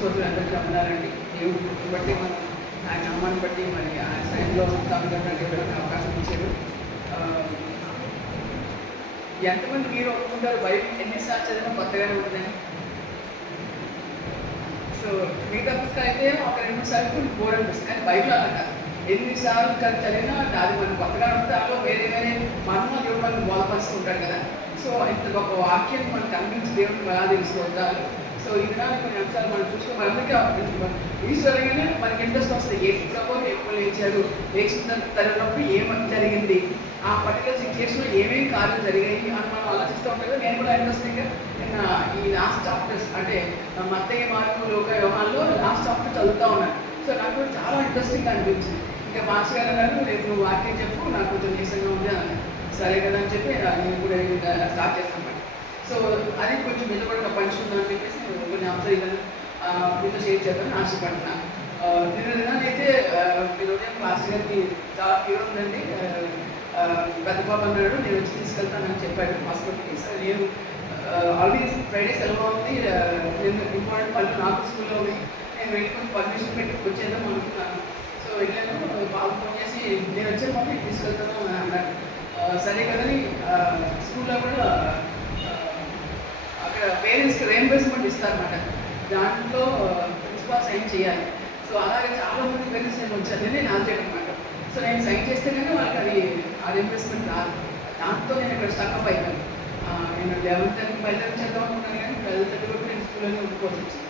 స్తోత్రం అందరికీ వందనాలండి. దేవుడు కృపను బట్టి మనం ఆయన నామాన్ని బట్టి మరి ఆ సైన్లో ఉంటామని అవకాశం ఇచ్చారు. ఎంతమంది మీరు ఒప్పుకుంటారు బైబిల్ ఎన్నిసార్లు చదివినా కొత్తగానే ఉంటుందని? సో మిగతా పుస్తకాలు అయితే ఒక 2 సార్లు బోర్ అనిపిస్తుంది, కానీ బైబిల్ అలా కాదు. ఎన్నిసార్లు చదివినా అది మనకు కొత్తగా ఉంటుంది. దానిలో వేరే వేరే మనము దేవుడు మనకు బోధపరుస్తూ ఉంటాడు కదా. సో ఇంత గొప్ప వాక్యం మనకు అనిపించి దేవుడికి ఎలా తెలుసుకోవాలి. సో ఈ విధానం కొన్ని అంశాలు మనం చూసుకుని మనందరికీ ఈశ్వరంగానే మనకి ఇంట్రెస్ట్ వస్తుంది. ఏ ప్రభావం ఎప్పుడు లేచాడు, లేచిన తరుణప్పుడు ఏమని జరిగింది, ఆ పర్టికులర్ సిచ్యువేషన్లో ఏమేమి కార్యాలు జరిగాయి అని మనం ఆలోచిస్తూ ఉంటాం కదా. నేను కూడా ఇంట్రెస్టింగ్గా నిన్న ఈ లాస్ట్ చాప్టర్స్ అంటే మత్తయి, మార్కు, లూకా, యోహానులో లాస్ట్ చాప్టర్ చదువుతూ ఉన్నాను. సో నాకు కూడా చాలా ఇంట్రెస్టింగ్గా అనిపించింది. ఇంకా మాస్టర్ గారు అన్నారు, రేపు నువ్వు వాక్యం చెప్పు, నాకు కొంచెం నీసంగా ఉంది అని. సరే కదా అని చెప్పి నేను కూడా స్టార్ట్ చేస్తాను. సో అది కొంచెం మీద కూడా పంచుకుందామని చెప్పేసి నేను కొన్ని అంశాలు మీతో షేర్ చేద్దామని ఆశపడుతున్నాను. నిన్నైతే మీరు ఉదయం మాస్టర్ గారికి చాలా ఫీవర్ ఉందండి, పెద్ద బాబు అన్నాడు, నేను వచ్చి తీసుకెళ్తానని చెప్పాడు హాస్పిటల్కి. సో నేను ఆల్రెడీ ఫ్రైడే సెలవు ఉంది, నేను ఇంపార్టెంట్ పనులు నాకు స్కూల్లో ఉంది, నేను వెళ్ళి కొంచెం పర్మిషన్ పెట్టి వచ్చేద్దాం అనుకున్నాను. సో వెళ్ళాను, బాబు ఫోన్ చేసి నేను వచ్చే మాకు తీసుకెళ్తాను అని అన్నాడు. సరే కదని స్కూల్లో కూడా అక్కడ పేరెంట్స్కి రీయింబర్స్మెంట్ ఇస్తారన్నమాట. దాంట్లో ప్రిన్సిపాల్ సైన్ చేయాలి. సో అలాగే చాలా మంది పేరెంట్స్ నేను వచ్చాను, నేను చేయడం అనమాట. సో నేను సైన్ చేస్తే కానీ వాళ్ళకి అది ఆ రీయింబర్స్మెంట్ రాదు. దాంతో నేను ఇక్కడ స్టక్అప్ అయిపోయాను. నేను 11th బయలుదేరి చేద్దాం అనుకున్నాను, కానీ 12th కూడా నేను స్కూల్లోనే ఉండిపోవచ్చు వచ్చింది.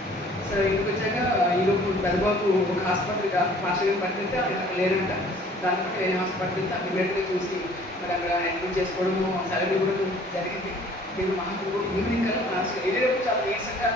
సో ఇంటికి వచ్చాక ఈరోజు పెద్దబాబు ఒక హాస్పిటల్ మాస్టర్ గారు పట్టితే అక్కడ లేరంట. దాని బట్టి వేరే హాస్పిటల్కి ఇమీడియట్గా చూసి మరి అక్కడ అడ్మిట్ చేసుకోవడము సర్జరీ కూడా జరిగింది. నేను మాకు ఈవినింగ్ కల్లా మాస్టర్ వెళ్ళేటప్పుడు చాలా నీరసంగా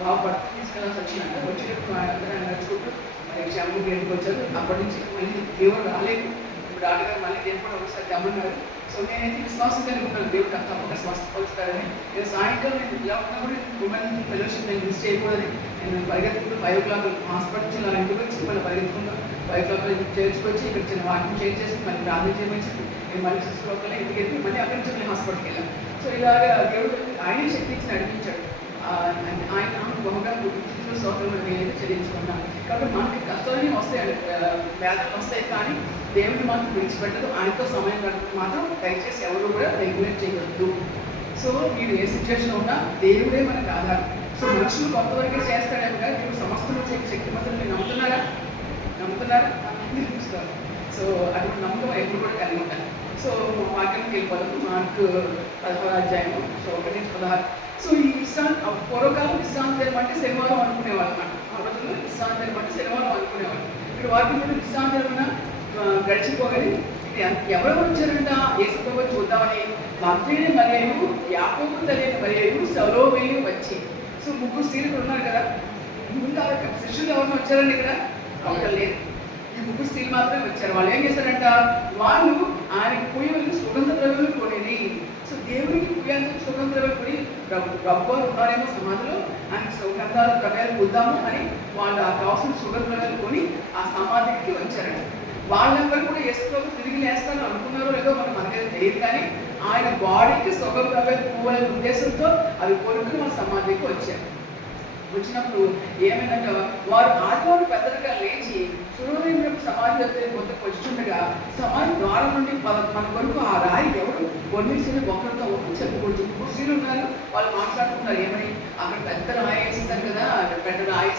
బాబు పట్టుకు తీసుకెళ్ళాల్సి వచ్చిందంట. వచ్చేటప్పుడు అందరూ నడుచుకుంటూ మరి క్షేమంగా గేటుకు వచ్చారు. అప్పటి నుంచి మళ్ళీ ఫీవర్ రాలేదు. ఇప్పుడు డాక్టర్ గారు మళ్ళీ నేను కూడా ఒకసారి గమన్నారు. సో నేనైతే విశ్వాసం కలిగి ఉన్నాను, దేవుడు తప్పక స్వస్థపరుస్తారని. నేను సాయంకాలం నేను ఇలా ఉన్నా కూడా ఉమెన్ ఫెలోషిప్ నేను మిస్ చేయకూడదని నేను పరిగెత్తుకుంటూ 5 o'clock హాస్పిటల్ నుంచి అలా ఇంటికి వచ్చి మళ్ళీ పరిగెత్తుకుంటూ 5 o'clock చేర్చుకొచ్చి ఇక్కడ చిన్న వాకింగ్ చేంజ్ చేసి మళ్ళీ ప్రార్థన చేయమని చెప్పి నేను మళ్ళీ 6 o'clock ఇంటికి వెళ్ళి మళ్ళీ అక్కడి నుంచి మళ్ళీ హాస్పిటల్కి వెళ్ళాను. సో ఇలాగా దేవుడు ఆయన శక్తి ఇచ్చి నడిపించాడు. ఆయన బహుగా గుర్తించిన సోదరులు నేనైతే చెల్లించుకున్నాను. కాబట్టి మనకి కష్టాలన్నీ వస్తాయండి, వేదనలు వస్తాయి, కానీ దేవుడిని మాత్రం విడిచిపెట్టదు. ఆయనతో సమయం గడపడం మాత్రం దయచేసి ఎవరు కూడా రెగ్యులేట్ చేయవద్దు. సో మీరు ఏ సిచ్యువేషన్ ఉన్నా దేవుడే మనకు ఆధారం. సో మనుషులు కొంతవరకే చేస్తాడేమో కానీ దేవుడు సమస్తలు శక్తిమంతులు మీరు నమ్ముతున్నారా? చూస్తారు. సో అటువంటి నమ్మకం ఎప్పుడు కూడా కలిగి ఉంటాను. సో వాక్యంకి వెళ్ళిపోదాం. మార్కు 16వ అధ్యాయము. సో 1-16. సో ఈ పూర్వకాలం విశ్రాంతి అంటే శనివారం అనుకునేవాళ్ళు అన్నమాట. ఆ రోజుల్లో విశ్రాంతి అంటే శనివారం అనుకునేవాళ్ళు. ఇక్కడ వాక్యం కూడా విశ్రాంతి గడిచిపోగలి ఎవరు వచ్చారంట యేసుప్రభు చూద్దామని మగ్దలేనే మరియు, యాకోబు తల్లి మరియు, సలోమియు వచ్చి. సో 3 స్త్రీలు ఉన్నారు కదా. ముందు శిష్యులు ఎవరైనా వచ్చారండి ఇక్కడ? అక్కడ లేదు. ఈ 3 స్త్రీలు మాత్రమే వచ్చారు. వాళ్ళు ఏం చేశారంట? వాళ్ళు ఆయన పూయలు సుగంధ ద్రవ్యాలు కొనేది. సో దేవుడికి పూయందుకు సుగంధ ద్రవ్యాలు కొని రబ్బు ఉన్నారేమో సమాధిలో, ఆయన సుగంధాల ద్రవ్యాలు పొద్దాము అని వాళ్ళు ఆ కావాల్సిన సుగంధ ద్రవ్యాలు కొని ఆ సమాధికి వచ్చారంట. వాళ్ళందరూ కూడా యేసుప్రభు తిరిగి లేస్తారని అనుకున్నారో లేదో మనకైతే తెలియదు, కానీ ఆయన బాడీకి సుగంధ ద్రవ్యాలు పోవాలనే ఉద్దేశంతో అవి కొనుక్కుని వాళ్ళ సమాధికి వచ్చారు. వచ్చినప్పుడు ఏమైందంటే వారు ఆదివారం పెద్దలుగా లేచి సూర్యోదయం సమాధి కొంతకు వచ్చిండగా సమాధి ద్వారం నుండి మన కొరకు ఆ రాయి ఎవరు కొన్నిసిన ఒకరితో ఒకరు చెప్పకూడదు. స్త్రీలు ఉన్నారు, వాళ్ళు మాట్లాడుతున్నారు ఏమని, అక్కడ పెద్ద రాయి వేసేస్తారు కదా, పెద్ద రాయి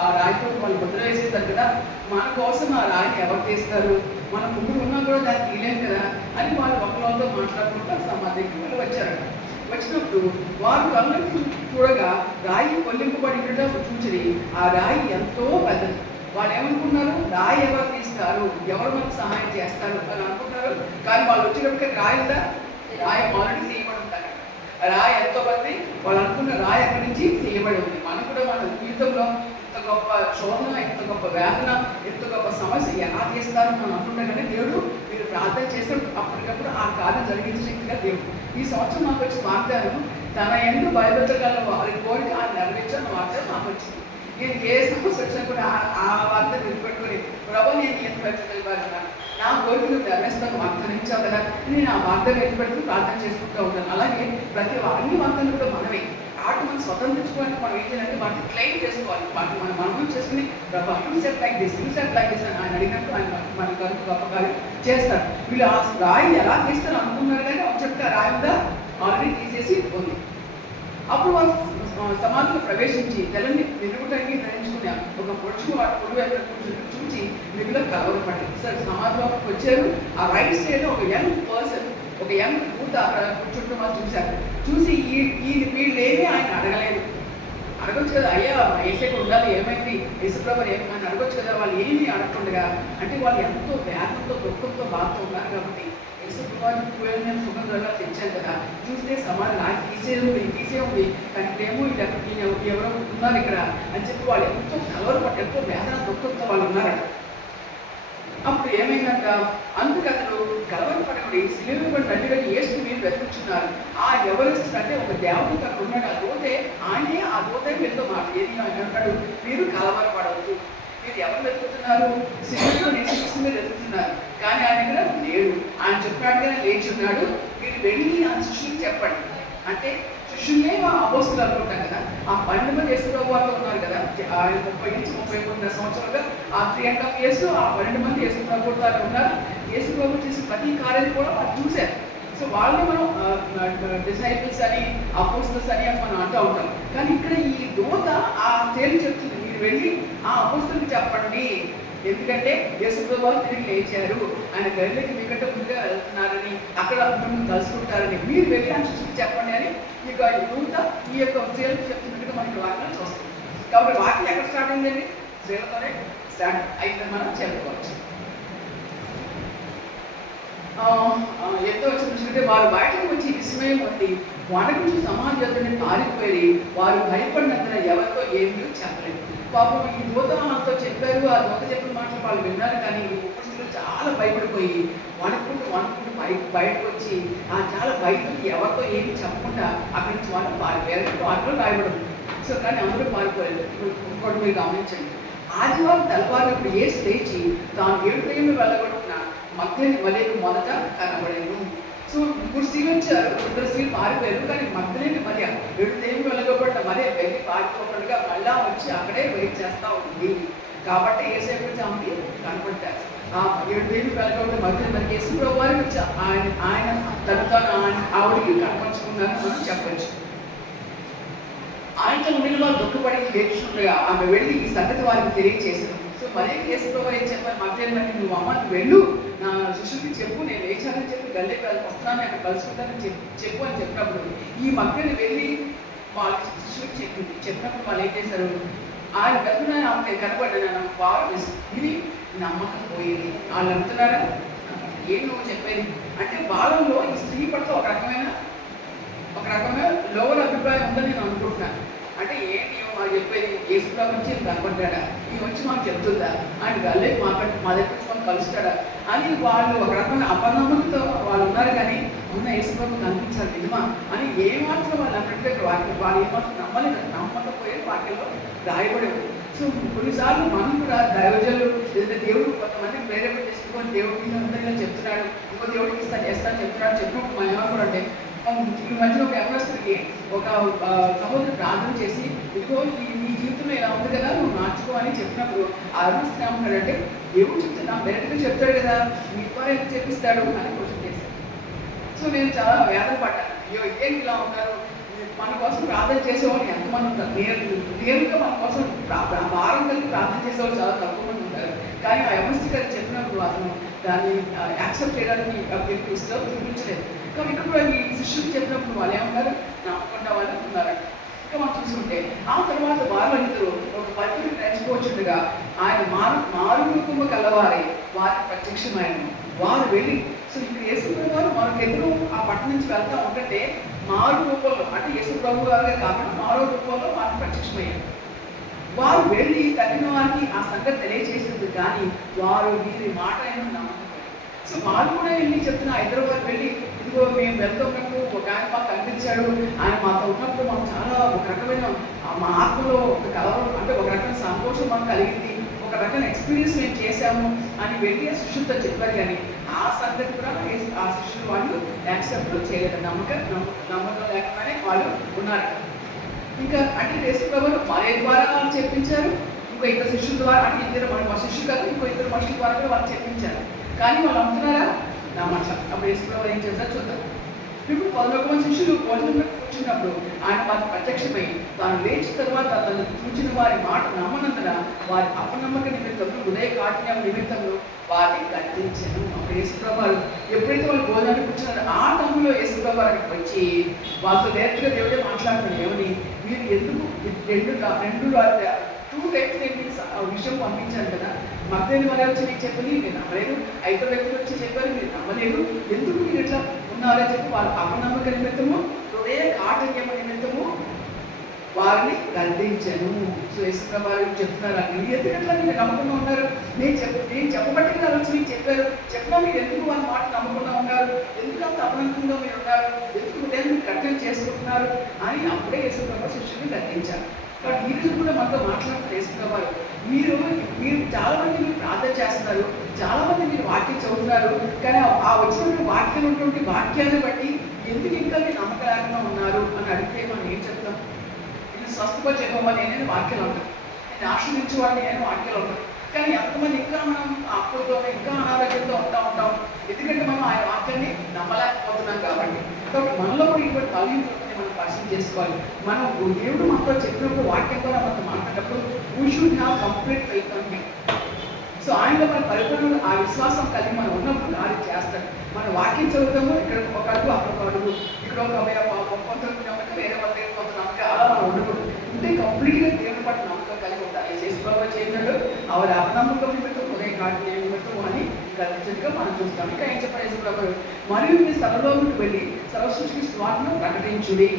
ఆ రాయితో వాళ్ళు ముద్ర వేసేస్తారు కదా, మన కోసం ఆ రాయిని ఎవరు తీస్తారు, మన ముగ్గురు ఉన్నా కూడా దాన్ని తీయలేం కదా అని వాళ్ళు ఒకరితో మాట్లాడుకుంటూ సమాధికి వాళ్ళు వచ్చారట. వచ్చినప్పుడు వారు కళ్ళకి చూడగా రాయి కొల్లింపబడినట్టు చూచి ఆ రాయి ఎంతో పెద్దది. వాళ్ళు ఏమనుకున్నారు? రాయి ఎవరు తీస్తారు, ఎవరు మనకు సహాయం చేస్తారు అని అనుకున్నారు. కానీ వాళ్ళు వచ్చేటప్పటికి రాయిదా? రాయి ఆల్రెడీ తీయబడి ఉంటారు. రాయి ఎంతో పెద్దది. వాళ్ళు అనుకున్న రాయి అక్కడి నుంచి తీయబడి ఉంది. మనం కూడా మన జీవితంలో ఇంత గొప్ప శోధన, ఇంత గొప్ప వేదన, ఇంత గొప్ప సమస్య ఎలా తీస్తారో మనం అనుకుంటాం. కానీ దేవుడు మీరు ప్రార్థన చేస్తే అప్పటికప్పుడు ఆ కార్యం జరిగించే శక్తిగా దేవుడు. ఈ సంవత్సరం నాకు వచ్చిన వాగ్దానం, తన ఎందు భయభద్రగల వారి కోరిక ఆయన నెరవేర్చిన వాగ్దానం నాకు వచ్చింది. నేను ఏ సమస్య వచ్చినా కూడా ఆ వాగ్దానం నిలబెట్టుకొని ప్రభు నేను ఎంత భయపడగలిగాను, నా కోరిక నువ్వు నెరవేర్స్తాను వాగ్దానం ఇచ్చావు కదా, నేను ఆ వాగ్దానం ఎత్తుపెడుతూ ప్రార్థన చేసుకుంటూ ఉంటాను. అలాగే అన్ని వాగ్దానం కూడా మనమే. కాబట్టి మనం స్వతంత్రించుకోవడానికి మనం ఏం చేయాలంటే వాటిని క్లెయిమ్ చేసుకోవాలి. వాటిని మనం మనం చేసుకుని ప్రభా you set like this, you set like this అని ఆయన అడిగినట్టు ఆయన మన కనుక గొప్ప కార్యం చేస్తారు. వీళ్ళు ఆ రాయి ఎలా తీస్తారు అనుకున్నారు కానీ ఒక చెప్తే ఆ రాయి మీద ఆల్రెడీ తీసేసి ఉంది. అప్పుడు వాళ్ళు సమాధిలో ప్రవేశించి తెల్లని నిలుగుటంగి ధరించుకుని ఒక పొడుచు ఆ పొడి వైపు చూచి మిగులో కలవరపడ్డారు. సార్ సమాధిలోకి వచ్చారు. ఆ రైట్ సైడ్ ఒక యంగ్ పర్సన్, ఒక యంగ్ యూత్ అక్కడ చుట్టూ వాళ్ళు చూశారు. చూసి వీళ్ళేమీ ఆయన అడగలేదు. అడగొచ్చు కదా, అయ్యా ఏసేపు ఉండాలి, ఏమైంది యేసుప్రభు ఏమని అడగొచ్చు కదా. వాళ్ళు ఏమీ అడగకుండా, అంటే వాళ్ళు ఎంతో వేదంతో దుఃఖంతో బాధతో ఉన్నారు కాబట్టి యేసుప్రభు నేను సుగంధంగా తెచ్చాను కదా. చూస్తే సమాధి నాకు తీసే ఉంది కానీ ఇప్పుడేమో ఎవరో ఉన్నారు ఇక్కడ అని చెప్పి వాళ్ళు ఎంతో కలవరపడ్డ, ఎంతో వేదన దుఃఖంతో వాళ్ళు ఉన్నారు. అప్పుడు ఏమైందంట, అందుకు అతను కలవరపడబడి సిలువబడి నడిగని యేసుని మీరు వెతుకుతున్నారు. ఆ ఎవరిస్తుందంటే ఒక దేవదూత అక్కడ ఉన్నాడు. ఆ దూతే ఆయనే, ఆ దూత వీళ్ళతో మాట ఏది ఆయన అంటాడు, మీరు కలవరపడవద్దు, మీరు ఎవరు వెతుకుతున్నారు, సిలువలో నేసి మీరు వెతుకుతున్నారు కానీ ఆయన దగ్గర లేడు. ఆయన చెప్పినట్టుగానే లేచి ఉన్నాడు. మీరు వెళ్ళి ఆ శిష్యులకు చెప్పండి. అంటే శిష్యులే మా అపోస్తులు అనుకుంటాం కదా. ఆ 12 మంది యేసుప్రభు వారితో ఉన్నారు కదా. ఆయన 30 నుంచి 33 సంవత్సరాలుగా ఆ 3.5 years ఆ 12 మంది యేసుప్రభు వారు ఉన్నారు. యేసుప్రభు చేసిన ప్రతి కార్యం కూడా వాళ్ళు చూశారు. సో వాళ్ళని మనం డిసైపుల్స్ అని, అపోస్తల్స్ అని మనం అంటూ ఉంటాం. కానీ ఇక్కడ ఈ దూత ఆ తేలి చెప్తుంది, మీరు వెళ్ళి ఆ అపోస్తలుకి చెప్పండి, ఎందుకంటే యేసుప్రభు వారు తిరిగి లేచారు, ఆయన గదిలోకి మీకంటే ముందుగా వెళ్తున్నారని, అక్కడ మిమ్మల్ని కలుసుకుంటారని, మీరు వెళ్ళి ఆ శిష్యుకి చెప్పండి అని ఈ దూత ఈ యొక్క స్త్రీలకు చెప్తున్నట్టుగా మనకి వాక్యం చూస్తాం. కాబట్టి వాక్యం ఎక్కడ స్టార్ట్ అయిందండి? స్త్రీలతోనే స్టార్ట్ అయితే మనం చెప్పుకోవచ్చు. ఎంతో చూసుకుంటే వారు బయటకు వచ్చి విస్మయం పొంది వణకుచు సమాజాన్ని పారిపోయి వారు భయపడినందున ఎవరితో ఏమీ చెప్పలేదు. పాపం ఈ దూతతో చెప్పారు. ఆ దూత చెప్పిన మాటలు వాళ్ళు విన్నారు కానీ ఉపస్థితులు చాలా భయపడిపోయి వణుకుంటూ బయటకు వచ్చి చాలా భయపడి ఎవరితో ఏమి చెప్పకుండా అక్కడి నుంచి వాళ్ళు పారిపోయారు. వాటిలో రాయబడింది. సో కానీ అందరూ పారిపోలేదు. ఇంకోటి మీరు గమనించండి, ఆదివారం తెల్లవారినప్పుడు యేసు లేచి తాను 7 దయ్యాలు వెళ్ళగొట్టిన మగ్ధలేని మరియకు మొదట కనబడేను. సో 3 స్త్రీలు వచ్చారు, 2 స్త్రీలు పారిపోయారు. కానీ మగ్ధలేని మరియ 7 దయ్యాలు వెళ్ళగొట్టిన మరియ వెళ్ళి పారిపోకుండా మళ్ళా వచ్చి అక్కడే వెయిట్ చేస్తూ ఉంది. కాబట్టి యేసయ్య గురించి ఆమెకి కనపడ్డారు. ఆ 7 దయ్యాలు వెళ్ళగొట్టిన మగ్ధలేని మరి యేసుప్రభు వారి గురించి ఆయన తను ఆవిడికి కనపరుచుకున్నారని మనం చెప్పచ్చు. ఆయనతో ఉండిన వాళ్ళు దుఃఖపడి ఏడ్చుండగా ఆమె వెళ్ళి ఈ సంగతి వారికి తెలియజేశారు. సో మరీ యేసుప్రభు ఏం చెప్పారు, మధ్యాహ్నం బట్టి నువ్వు అమ్మ నువ్వు వెళ్ళు, నా శిష్యుడికి చెప్పు, నేను లేచానని చెప్పి గల్లెకి వస్తున్నాను, అక్కడ కలుసుకుంటానని చెప్పు అని చెప్పినప్పుడు ఈ మధ్యని వెళ్ళి వాళ్ళ శిష్యుడికి చెప్పినప్పుడు వాళ్ళు ఏం చేశారు, ఆయన వెళ్తున్నా ఆమె కనపడ్డాను వారు ఇది నమ్మకం పోయింది. వాళ్ళు అంటున్నారా ఏం నువ్వు చెప్పేది అంటే వాళ్ళలో ఈ స్త్రీ పట్ల ఒక రకమైన లోవర్ అభిప్రాయం ఉందని నేను అనుకుంటున్నాను. అంటే ఏంటి మాకు చెప్పేది, యేసుప్రభు నుంచి కనపడ్డా, ఈ వచ్చి మాకు చెప్తుందా, ఆయన గల్లే మా దగ్గర మనం కలుస్తాడా అని వాళ్ళు ఒక రకమైన అపనమ్మకంతో వాళ్ళు ఉన్నారు. కానీ ఉన్న యేసుప్రభు కనిపించాలి నిజమా అని ఏమాత్రం వాళ్ళు అన్నట్టు వాళ్ళు ఏమాత్రం నమ్మకపోయేది వాక్యంలో రాయబడేది. సో కొన్నిసార్లు మనం కూడా దైవజనులు లేదా దేవుడు కొంతమందికి ప్రేరేపణ చేసుకుని దేవుడి మీద అందరిగా చెప్తున్నాడు, ఇంకో దేవుడికి చేస్తాను చెప్తున్నాడు చెప్పినప్పుడు మా ఏమో కూడా అంటే ఈ మధ్యలో ఒక యవనస్తుడికి ఒక సహోదరు ప్రార్థన చేసి ఇదిగో నీ జీవితంలో ఇలా ఉంది కదా నువ్వు మార్చుకో అని చెప్పినప్పుడు ఆ యవనస్తుడు ఏమంటాడంటే దేవుడు చెప్తే నాకు డైరెక్ట్గా చెప్తాడు కదా మీ ద్వారా ఎందుకు చెప్పిస్తాడు అని క్వశ్చన్ చేశాను. సో నేను చాలా వేదన పడ్డాను, అయ్యో ఏంటి ఇలా ఉన్నారు, మన కోసం ప్రార్థన చేసేవాళ్ళు ఎంతమంది ఉంటారు, నేరుగా మన కోసం భారం కలిగి ప్రార్థన చేసేవాళ్ళు చాలా తక్కువ మంది ఉంటారు. కానీ ఆ యవనస్తుడు గారు చెప్పినప్పుడు అతను దాన్ని యాక్సెప్ట్ చేయడానికి ఇష్టం చూపించలేదు. కానీ ఇక్కడ కూడా ఈ శిష్యులు చెప్పినప్పుడు వాళ్ళు ఏమన్నారు, నమ్మకుండా వాళ్ళు ఉన్నారు. ఇంకా మనం చూసుకుంటే ఆ తర్వాత వారందరూ ఒక పత్రిక నేర్చుకోవచ్చుండగా ఆయన మారు రూపము కలవారే వారికి ప్రత్యక్షమైన వారు వెళ్ళి, సో ఇక్కడ యేసుప్రభు వారు మనకెదురు ఆ పట్టణం నుంచి వెళ్తా ఉంటే మారు రూపంలో అంటే యేసుప్రభు గారే కాకుండా మారో రూపంలో వారికి ప్రత్యక్షమయ్యారు. వారు వెళ్ళి తగిన వారికి ఆ సంగతి తెలియజేసింది కానీ వారు వీరి మాట అయినా నమ్మకపోయారు. సో వారు కూడా వెళ్ళి చెప్తున్న హైదరాబాద్ వెళ్ళి ఇదిగో మేము వెళ్తున్నప్పుడు ఒక ఆయన మాకు కనిపించాడు, ఆయన మాతో ఉన్నప్పుడు మాకు చాలా ఒక రకమైన మా ఆత్మలో ఒక కలవరం అంటే ఒక రకమైన సంతోషం మాకు కలిగింది, ఒక రకమైన ఎక్స్పీరియన్స్ మేము చేశాము అని వెళ్ళి ఆ శిష్యులతో చెప్పారు. కానీ ఆ సంగతి కూడా ఆ శిష్యులు వాళ్ళు యాక్సెప్ట్ చేయలేదు, నమ్మకం లేకపోతే వాళ్ళు ఉన్నారు. ఇంకా అంటే యేసుప్రభువు మన ద్వారా వాళ్ళు చెప్పించారు, ఇంకో ఇద్దరు శిష్యుల ద్వారా, అంటే ఇద్దరు మన శిష్యులు కాదు ఇంకో ఇద్దరు మనుషుల ద్వారా కూడా వాళ్ళు చెప్పించారు. కానీ వాళ్ళు నమ్ముతున్నారా? నమ్మట్ల. అప్పుడు యేసుప్రభువు ఏం చేస్తారో చూద్దాం. ఇప్పుడు 11 మంది శిష్యులు భోజనంలో కూర్చున్నప్పుడు ఆయన వారికి ప్రత్యక్షమై తాను లేచిన తర్వాత తను చూచిన వారి మాట నమ్మనందున వారి అపనమ్మక నిమిత్తం హృదయ కాఠిన్యం నిమిత్తంలో వారిని గద్దించాను. అప్పుడు యేసుప్రభువు ఎప్పుడైతే వాళ్ళు భోజనానికి కూర్చున్నారో ఆ టైంలో యేసుప్రభువు అక్కడికి వచ్చి వాళ్ళతో డైరెక్ట్గా దేవుడే మాట్లాడుతున్నాడు. ఏమని? మీరు ఎందుకు రెండు 2 టైమ్స్ నేను మీకు విషయం పంపించాను కదా, మధ్యాహ్నం వల్ల వచ్చి నీకు చెప్పని మీరు నమ్మలేదు, 5 వ్యక్తులు వచ్చి చెప్పారు మీరు నమ్మలేదు, ఎందుకు మీరు ఇట్లా ఉన్నారని చెప్పి వాళ్ళ అపనమ్మక నిమిత్తము హృదయ కాఠిన్యం నిమిత్తము వారిని గద్దించాను. సో యేసుప్రభువు చెప్తున్నారు, ఎందుకంటే మీరు నమ్మకుండా ఉన్నారు, నేను చెప్పబట్టి కదా వచ్చి మీకు చెప్పినా మీరు ఎందుకు వాళ్ళ మాట నమ్మకుండా ఉన్నారు, ఎందుకు అంత అపనమ్మకంగా మీరు ఉన్నారు, ఎందుకు హృదయం మీరు కఠినం చేసుకుంటున్నారు అని అప్పుడే యేసుప్రభువు శిష్యుని గద్దించారు. బట్ ఈ రోజు కూడా మనతో మాట్లాడుతూ యేసుప్రభువు మీరు చాలా మంది మీరు ప్రార్థన చేస్తున్నారు, చాలా మంది మీరు వాక్యం చదువుతున్నారు, కానీ ఆ వచ్చిన వాక్యం ఉన్నటువంటి వాక్యాన్ని బట్టి ఎందుకు ఇంకా మీరు నమ్మకలేకుండా ఉన్నారు అని అడిగితే మనం ఏం చెప్తాం? నేను స్వస్థపరిచేవాడిని నేనే వాక్యాలు ఉంటాను, నేను ఆశ్రయించేవాడిని నేను వాక్యాలు ఉంటాను. కానీ ఎంతమంది ఇంకా మనం అప్పులతో ఇంకా అనారోగ్యంతో ఉంటాం, ఎందుకంటే మనం ఆ వాక్యాన్ని నమ్మలేకపోతున్నాం కాబట్టి. కాబట్టి మనలో కూడా ఇటువంటి బలహీనతని మనం పరిశీలన చేసుకోవాలి. మనం దేవుడు మనతో చెప్పినప్పుడు వాక్యం ద్వారా మనతో మాట్లాడినప్పుడు we should have complete faith on him. So ఆయనలో మన పరిపూర్ణ ఆ విశ్వాసం కలిగి మనం ఉన్నప్పుడు కార్యం చేస్తాడు. మన వాక్యం చదువుతాము, ఇక్కడ ఒక అడుగు అక్కడ ఒక అడుగు, ఇక్కడ ఒక కొంత నమ్మకం వేరే వాళ్ళ దగ్గర కొంత నమ్మకం, అలా మనం ఉండకూడదు. అంటే కంప్లీట్గా దేవుని పట్ల నమ్మకం కలిగి ఉండాలి. యేసుప్రభువు చేసినట్టు ఆవిడ అపనమ్మకం నిమిత్తం హృదయ కాఠిన్యం నిమిత్తం అని గర్వించగా మనం చూస్తాం. ఇంకా ఏం చెప్పారు యేసుప్రభువు? మరియు మీరు సర్వలోకానికి వెళ్ళి సర్వసృష్టికి సువార్తను ప్రకటించుడి.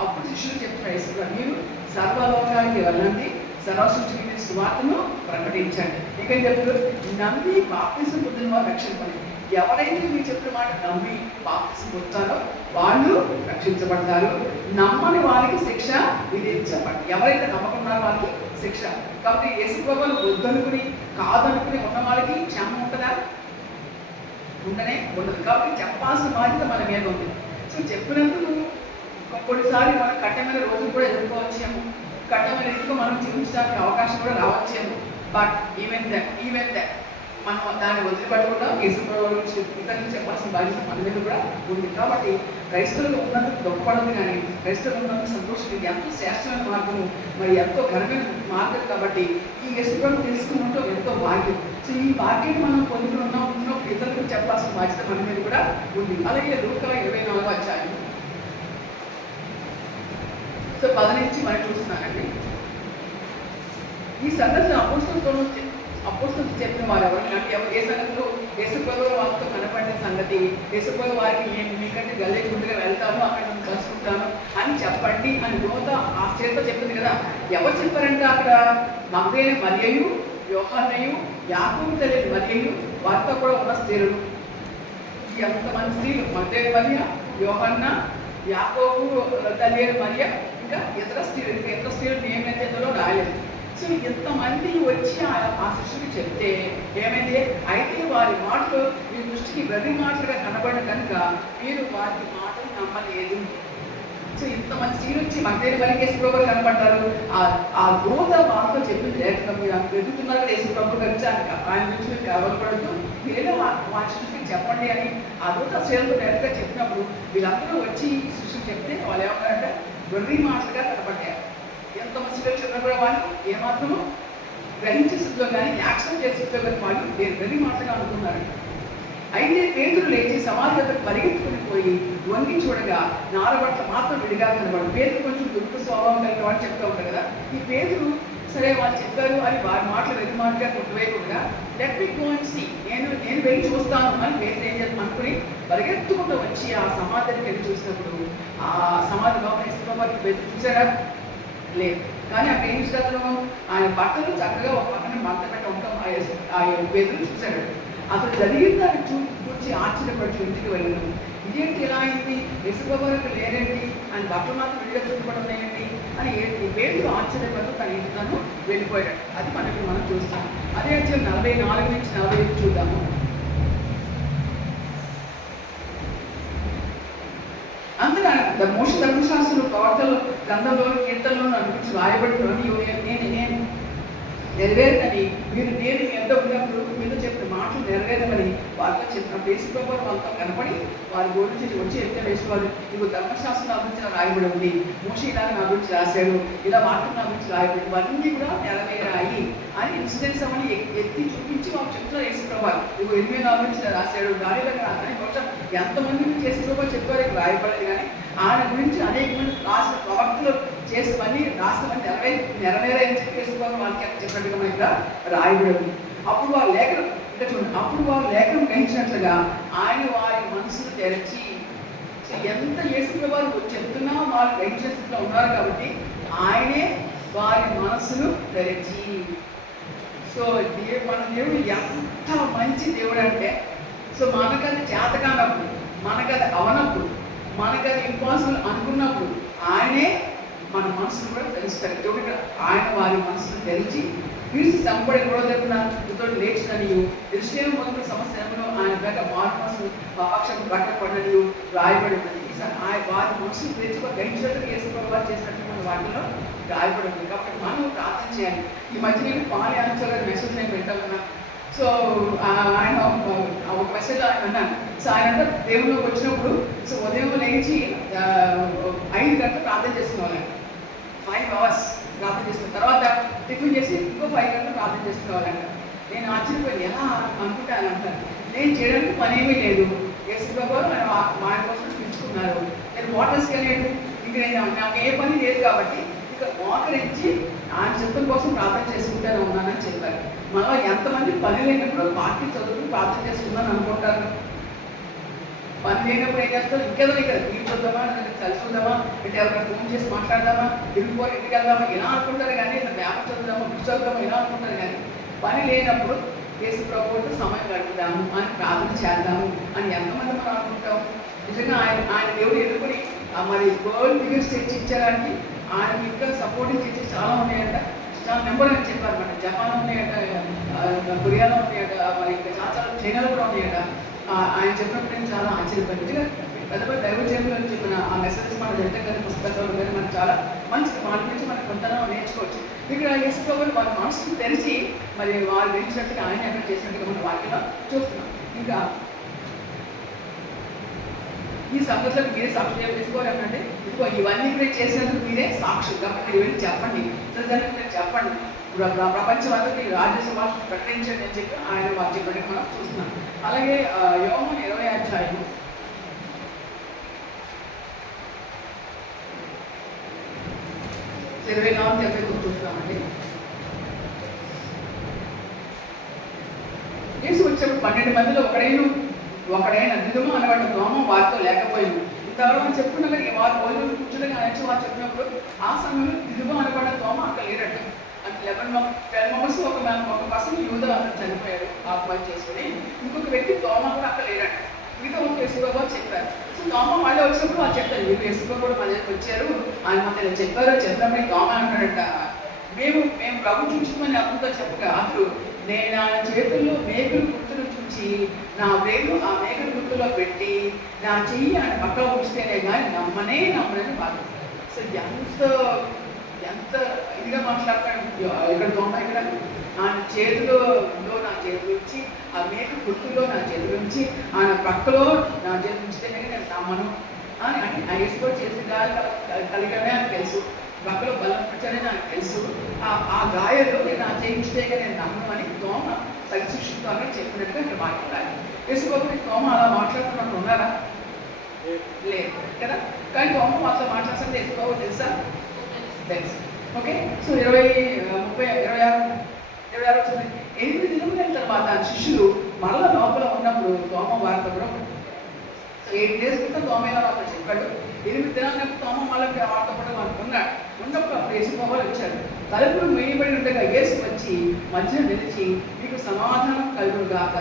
అప్పుడు శిష్యులు చెప్తున్నారు యేసుప్రభువు, మీరు సర్వలోకానికి వెళ్ళండి, సర్వసృష్టికి సువార్తను ప్రకటించండి. ఇంకా చెప్తారు, నమ్మి బాప్తిసం పొందిన వారు రక్షణ పొంది. ఎవరైతే మీరు చెప్పిన మాట నమ్మి బాప్తిసం పొందుతారో వాళ్ళు రక్షించబడతారు, నమ్మని వారికి శిక్ష విధించబడి. ఎవరైతే నమ్మకున్నారో వాళ్ళకి శిక్ష. కాబట్టి యేసుప్రభువును వద్దనుకుని కాదనుకుని ఉన్న వాళ్ళకి క్షేమం ఉంటుందా? ఉండనే ఉండదు. కాబట్టి చెప్పాల్సిన బాధ్యత మన మీద ఉంది. సో చెప్పినందుకు కొన్నిసార్లు మనం కఠినమైన రోజులు కూడా ఎదుర్కోవచ్చేమో, కఠినమైన రీతిలో మనం జీవించడానికి అవకాశం కూడా రావచ్చేమో. బట్ ఈవెన్ దట్ మనం దాన్ని వదిలిపెట్టకుండా యేసుప్రభువు ఇతరులకు చెప్పాల్సిన బాధ్యత మన మీద కూడా ఉంది. కాబట్టి క్రైస్తవులు ఉన్నందుకు గొప్పపడదు, కానీ క్రైస్తవులు ఉన్నందుకు సంతోషం ఎంతో శ్రేష్టమైన మార్గము, మరి ఎంతో ఘనమైన మార్గం. కాబట్టి ఈ యేసుప్రభువు తెలుసుకున్నట్టు ఎంతో భాగ్యం. సో ఈ భాగ్యాన్ని మనం పొందుకుని ఉన్నప్పుడు ఇతరులకు చెప్పాల్సిన బాధ్యత మన మీద కూడా ఉంది. అలాగే లూకా 24వ అధ్యాయం సో 10 నుంచి మనం చూస్తున్నానండి. ఈ సంగతిని అపోస్తలులు చెప్పిన వారు ఎవరు అంటే ఏ సంగతిలో యేసుప్రభువు వాళ్ళతో కనపడిన సంగతి, యేసుప్రభువు వారికి నేను మీకంటే గల్లే ముందుగా వెళ్తాను, అక్కడ నేను కలుసుకుంటాను అని చెప్పండి అని దూత ఆశ్చర్యంతో చెప్పింది కదా. ఎవరు చెప్పారంటే అక్కడ మగ్దలేనే మరియయు, యోహాన్నయు, యాకోబు తల్లి మరియయు, వారితో కూడా ఉన్న స్త్రీలు. ఎంతమంది స్త్రీలు? మగ్దలేనే మరియ, యోహన్న, యాకోబు తల్లి మరియ, ఇంకా ఇతర స్త్రీలు ఏమైతే ఇందులో రాలేదు. సో ఎంతమంది వచ్చి ఆ శిష్యుడికి చెప్తే ఏమైంది? అయితే వారి మాటలు మీ దృష్టికి వెర్రి మాటలుగా కనబడిన కనుక మీరు వారి మాటలు నమ్మలేదు. సో ఇంతమంది స్త్రీలు వచ్చి మగ్దలేనే మరియకి యేసుప్రభువు కనబడ్డారు. ఆ దూత వాళ్ళతో చెప్పింది డైరెక్ట్గా, మీరు అంత ఎదుగుతున్నారు కదా యేసుప్రభువు గురించి, ఆయన గురించి మీరు కలవలపడుతూ మీరేదో మా శిష్యుడికి చెప్పండి అని ఆ దూత స్త్రీలతో డైరెక్ట్గా చెప్పినప్పుడు వీళ్ళందరూ వచ్చి శిష్యులు చెప్తే వాళ్ళు ఏమన్నారంటే వెర్రి మాటలుగా కనబడ్డారు. ఎంత మంచిగా చెప్పినా కూడా వాళ్ళు ఏమాత్రము గ్రహించే స్థితిలో కానీ యాక్షన్ చేసే స్థితిలో కానీ వాళ్ళు వెర్రి మాటగా అనుకున్నారు. అయితే పేతురు లేచి సమాధి వద్దకు పరిగెత్తుకుని పోయి వంగి చూడగా నారబట్ల మాత్రం విడిగా కనబడు. పేతురు కొంచెం దుఃఖ స్వభావం కలిగిన వాడు చెప్తూ ఉంటారు కదా. ఈ పేతురు సరే వాళ్ళు చెప్పారు అని వారి మాటలు వెర్రి మాటగా కొట్టువేయకుండా let me go and see, నేను వెళ్ళి చూస్తాను అని పేతురు ఏం చేస్తాను అనుకుని పరిగెత్తుకుంటూ వచ్చి ఆ సమాధికి వెళ్ళి చూసినప్పుడు ఆ సమాధి లోపల యేసుప్రభువుకి పేతురు చూసారా? లేదు. కానీ అక్కడ ఏం చేస్తాను, ఆయన బట్టలు చక్కగా ఒక పక్కన మంట పెట్టి ఉంటాం ఆ పేతురు చూశాడు. అతను జరిగిన దాన్ని చూసి ఆశ్చర్యపడి ఇంటికి వెళ్ళాను. ఇదేంటి ఇలా అయింది, యేసుప్రభువు లేరేంటి, ఆయన బట్టలు మాత్రం విడిగా చుట్టుపడుతున్నాయండి అని పేతురు ఆశ్చర్యపడుతూ తన ఇంటి తను వెళ్ళిపోయాడు. అది మనం చూస్తాం. అదే వచ్చి 44 నుంచి 45 చూద్దాము. అంతగా మోక్ష ధర్మశాస్త్రంలో ప్రవర్తనలో గ్రంథంలో కీర్తనలో అనిపించి రాయబడినని నేను నెరవేరని మీరు నేను మీ ఎంత ఉన్నప్పుడు మీతో చెప్పిన మాటలు నెరవేరమని వారితో చెప్పిన యేసుప్రభు వాళ్ళతో కనపడి వారి గురించి వచ్చి ఎంత వేసేవారు ఇవి ధర్మశాస్త్రం నా గురించి రాయబడి ఉంది, మోషే ఇలాగ నా గురించి రాశాడు, ఇలా మాటలు నా గురించి రాయబడి ఇవన్నీ కూడా నెరవేరాయి అని ఇన్సిడెంట్స్ అవన్నీ ఎత్తి చూపించి వాళ్ళు చెప్తున్నారు. యేసుప్రభు ఇవి 84 నుంచి రాశాడు దానిలో అని బహుశా ఎంతమంది యేసుప్రభు చెప్పారు ఇక్కడ రాయబడలేదు. కానీ ఆయన గురించి అనేక మంది రాసిన ప్రవక్తలు చేసినవన్నీ రాసినవన్నీ నెరవేరాయని చెప్పి యేసుప్రభు వాళ్ళకి చెప్పినట్టుగా మనకి ఇక్కడ రాయబడి. అప్పుడు వారు లేఖనం ఇంకా చూడండి, అప్పుడు వారు లేఖనం గ్రహించినట్లుగా ఆయన వారి మనసును తెరచి, ఎంత యేసుప్రభు వారు చెప్తున్నా వారు గ్రహించిన స్థితిలో ఉన్నారు కాబట్టి ఆయనే వారి మనసును తెరచి. సో మన దేవుడు ఎంత మంచి దేవుడు అంటే, సో మనకది చేత కానప్పుడు, మనకది అవనప్పుడు, మనకది ఇంపాసిబుల్ అనుకున్నప్పుడు ఆయనే మన మనసును కూడా తెలుస్తారు. చూడండి, ఆయన వారి మనసును తెలిసి క్రీస్తు సంపడి కూడా జరుగుతున్న ఇతరులు లేచిననియు దృశ్యం మొదటి సంవత్సరంలో ఆయన దగ్గర వారి మనసు పక్షం ప్రకటపడిననియు రాయబడినది. వారి మనసును తెచ్చి గ్రహించినట్టు యేసుప్రభు వారు చేసినటువంటి వాటిలో రాయబడింది. కాబట్టి మనం ప్రార్థన చేయాలి. ఈ మధ్య నేను పాలి ఆన్సర్ మెసేజ్ నేను పెట్టాలన్నా, సో ఆయన ఒక మెసేజ్ ఆయన అన్నాను. సో ఆయన దేవుళ్ళకి వచ్చినప్పుడు సో ఉదయం లేచి 5 గంటలు ప్రార్థన చేసుకునేవాళ్ళండి. 5 hours ప్రార్థన చేసుకున్న తర్వాత టిఫిన్ చేసి ఇంకో 5 గంటలు ప్రార్థన చేసుకునేవాళ్ళంట. నేను ఆశ్చర్యపోయి ఎలా అనుకుంటాను అంటాను. నేను చేయడానికి పని ఏమీ లేదు, యేసుప్రభు ఆయన మా కోసం పిలుచుకున్నారు. నేను వాటర్స్కి వెళ్ళలేదు, ఇంక నేను నాకు ఏ పని లేదు కాబట్టి ఇక మోకరించి ఆయన చిత్తం కోసం ప్రార్థన చేసుకుంటూనే ఉన్నానని చెప్పారు. మనం ఎంతమంది పని లేనప్పుడు పార్టీ చదువుకుని ప్రార్థన చేసుకుందామని అనుకుంటారు. పని లేనప్పుడు ఏం చేస్తాం, ఇంకేదో ఇక్కడ నీళ్ళు చూద్దామా, కలిసి చూద్దామా, ఇటు ఎవరైనా ఫోన్ చేసి మాట్లాడదామా, తిరిగిపోయి ఇంటికి వెళ్దామా ఇలా అనుకుంటారు. కానీ ఇట్లా పేపర్ చదువుదామా, బుక్ చదువుదామా ఇలా అనుకుంటారు. కానీ పని లేనప్పుడు యేసుప్రభువుతో సమయం గడుపుదాము అని ప్రార్థన చేద్దాము అని ఎంతమంది మనం అనుకుంటాం. నిజంగా ఆయన దేవుడు ఎదుర్కొని మరి వరల్డ్ బిగ్గెస్ట్ చర్చ్ ఇచ్చేదానికి ఆయన ఇంకా సపోర్టింగ్ చర్చెస్ చాలా ఉన్నాయంట. చాలా నెంబర్ అని చెప్పారు. మన జపాన్ ఉన్నాయట, కొరియాలో ఉన్నాయట, మరి ఇంకా చాలా చైనాలో కూడా ఉన్నాయట. ఆయన చెప్పినప్పుడు నేను చాలా ఆశ్చర్యపోయింది. పెద్ద పెద్ద దైవజనులు అని చెప్పిన ఆ మెసేజెస్ మన జంట గారి పుస్తకాలు కానీ మనకు చాలా మంచి మాట నుంచి మనకు కొంతనో నేర్చుకోవచ్చు. ఇక్కడ యేసుప్రభువు వారి మనసును తెరిచి మరి వారు గెలిచినట్టుగా ఆయన ఎక్కడ చేసినట్టుగా మన వాక్యంలో చూస్తున్నాం. ఇంకా ఈ సంగతులకు మీరే సాక్షి తీసుకోవాలంటే ఇదిగో ఇవన్నీ కూడా చేసినందుకు మీరే సాక్షులు కాబట్టి మీరు వెళ్ళి చెప్పండి, ప్రజలకు మీరు చెప్పండి, ప్రపంచం అందరికీ రాజ్యసభ ప్రకటించండి అని చెప్పి ఆయన వారు చెప్పడానికి మనం చూస్తున్నాం. అలాగే యోహాను 20వ అధ్యాయం 24 చూస్తున్నామండి. యేసు వచ్చినప్పుడు 12 మందిలో ఒకడైన దిదుమ అనబడిన దోమ వారితో లేకపోయింది. ఇంతవరకు మనం చెప్పుకున్నాం కానీ వారు భోజనం కూర్చుని ఆయన వారు చెప్పినప్పుడు ఆ సమయంలో దిదుమ అనబడిన దోమ అక్కడ లేరట్టు. అంటే 12 మెంబర్స్ ఒక పర్సన్ యూద అతను చనిపోయాడు ఆత్మహత్య చేసుకుని. ఇంకొక వ్యక్తి దోమ కూడా అక్కడ లేరట. మిగతా ఒక యేసుప్రభు చెప్పారు. సో దోమ మళ్ళీ వచ్చినప్పుడు వాళ్ళు చెప్తారు, మీరు యేసుప్రభు కూడా మళ్ళీ వచ్చారు ఆయన మధ్య చెప్పారు. చెప్పినప్పుడు దోమ అంటాడట, మేము ప్రభు చూసుకోమని అతనితో చెప్పగా అతడు నేను ఆయన చేతుల్లో మేకులు గుర్తులు చూచి నా వేలు ఆ మేకుల గుర్తులో పెట్టి నా చెయ్యి ఆయన పక్కన ఉంచితేనే కానీ నమ్మనని బాధ. సో ఎంత ఇదిగా మాట్లాడతాడు ఇక్కడ దొంగ. ఇక్కడ ఆయన చేతిలో నా చేతులు ఉంచి ఆ మేక గుర్తులో నా చేతులు ఉంచి ఆయన పక్కలో నా చేతులు ఉంచితేనే నేను నమ్మను అని అంటే ఆ యేసులో చేతి కలిగానే అని తెలుసు, పక్కలో బలం వచ్చానని నాకు తెలుసు, ఆ గాయాలు నేను ఆ చేయించితేగా నేను నమ్మను అని దోమ శిక్షితో అని చెప్పినట్టుగా ఇక్కడ మాట్లాడాలి. యేసుబాబు దోమ అలా మాట్లాడుతున్నప్పుడు ఉన్నారా? లేదు కదా. కానీ దోమ మాతో మాట్లాడుతుంటే యేసుబాబు తెలుసా? తెలుసు. ఓకే. సో 26 వచ్చింది. 8 దినముల తర్వాత శిష్యులు మరల లోపల ఉన్నప్పుడు దోమ వార్త కూడా సో 8 days క్రితం దోమ ఎలా వార్త చెప్పాడు. 8 దినాల దోమ మళ్ళీ వార్త కూడా వాళ్ళకు ఉన్నాడు. ఉన్నప్పుడు అప్పుడు యేసుబాబు వచ్చాడు. తలుపులు వేయబడి ఉండగా యేసు వచ్చి మధ్యలో నిలిచి మీకు సమాధానం కలుగుగాక.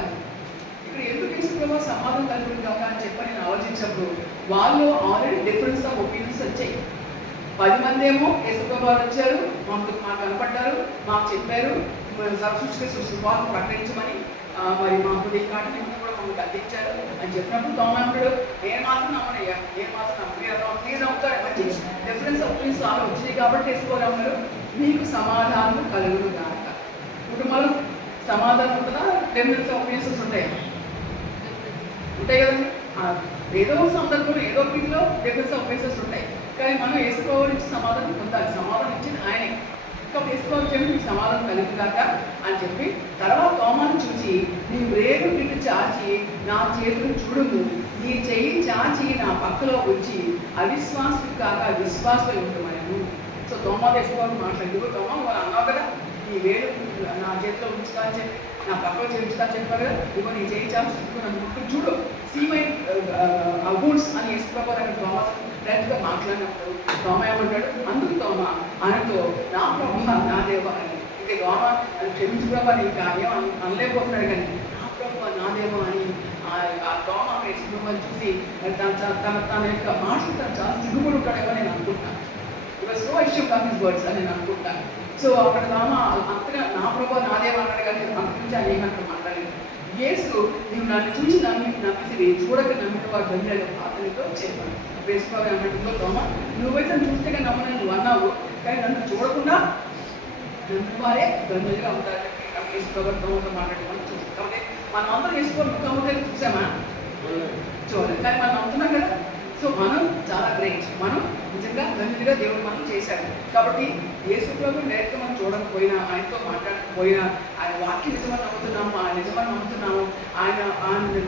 ఇక్కడ ఎందుకు యేసుబాబు సమాధానం కలుగుగాక అని చెప్పి నేను ఆలోచించినప్పుడు వాళ్ళు ఆల్రెడీ డిఫరెన్స్ ఆఫ్ ఒపీనియన్స్ వచ్చాయి. 10 మంది ఏమో యేసుప్రభు వచ్చారు, మాకు కనపడ్డారు, మాకు చెప్పారు సృష్టికి సువార్త ప్రకటించమని. మరి మా హృదయ కాటిని కూడా మమ్మల్ని అందించారు అని చెప్పినప్పుడు తోమాడు నేను మాత్రం నమ్మనయ్యా, నేను మాత్రం మీరు నమ్ముతారు. మంచి డిఫరెన్స్ ఆఫ్ ఒపీనియన్స్ చాలా వచ్చినాయి కాబట్టి వేసుకోవాలి. మీకు సమాధానం కలుగును కాక. కుటుంబంలో సమాధానం ఉంటుందా? డిఫరెన్స్ ఆఫ్ ఒపీనియన్స్ ఉంటాయి కదండి. ఏదో సందర్భంలో ఏదో వీటిలో డిఫరెన్స్ ఆఫ్ ఒపీనియన్స్ ఉంటాయి. కానీ మనం వేసుకోవాలి నుంచి సమాధానం పొందాలి. సమాధానం ఇచ్చింది ఆయనే. కాబట్టి వేసుకోవాలి చెప్పి మీకు సమాధానం కలుగుగాక అని చెప్పి తర్వాత తోమాను చూసి నీ వేలు ఇటు చాచి నా చేతులు చూడుము, నీ చెయ్యి చాచి నా పక్కలో ఉంచి అవిశ్వాసం కాక విశ్వాసం ఉంటున్నాను. సో తోమా వేసుకోవాలని మాట్లాడి తోమా వాళ్ళు అన్నావు కదా, నీ వేలు నా చేతిలో ఉంచుతా అని చెప్పి నా పక్కలో చేయించుతా అని చెప్పారు కదా, ఇగో నీ చేయి చాచి నన్ను ముట్టుకు చూడు, సీమై అగూడ్స్ అని వేసుకోవాలి. తోమా డైరెక్ట్గా మాట్లాడినప్పుడు తోమ ఏమంటాడు, అందుకు తోమ ఆయనతో నా ప్రభు నా దేవ అని. ఇంకా తోమ అని క్షమించు ప్రభా నీ కార్యం అనలేకపోతున్నాడు, కానీ నా ప్రభు నా దేవ అని ఆ తోమ యేసుప్రభుని చూసి తన యొక్క మాటలు తను చాలా సిగ్గుపడి ఉంటాడేమో నేను అనుకుంటాను. ఇవాళ so assume of his words అని నేను అనుకుంటాను. సో అక్కడ తోమ అంతగా నా ప్రభు నా దేవ అన్నాడు, కానీ అంతరించి ఆయన ఏమంటారు మాట్లాడలేదు. యేసు నువ్వు నన్ను చూసి నమ్మితే చూడక నమ్మిన వాడు ధన్యుడు అతనితో చెప్పాను. వేసుకోవాలి అన్నట్టుగా తోమ నువ్వైతే చూస్తే కానీ నమ్మని నువ్వు అన్నావు, కానీ నన్ను చూడకుండా నమ్మిన వారే ధన్యులుగా ఉంటారని చెప్పి వేసుకోవాలి తోమతో మాట్లాడుకోవాలి చూస్తాం. కాబట్టి మనం అందరం వేసుకోవాలి తోమతో చూసామా? చూడలేదు, కానీ మనం నమ్ముతున్నాం కదా. సో మనం చాలా గ్రేట్, మనం నిజంగా ధన్యులుగా దేవుడు మనం చేశాడు. కాబట్టి యేసు ప్రభువుని డైరెక్ట్గా మనం చూడకపోయినా, ఆయనతో మాట్లాడకపోయినా, ఆయన వాక్యం నిజమని నమ్ముతున్నాము, ఆయన నిజమని నమ్ముతున్నాము, ఆయన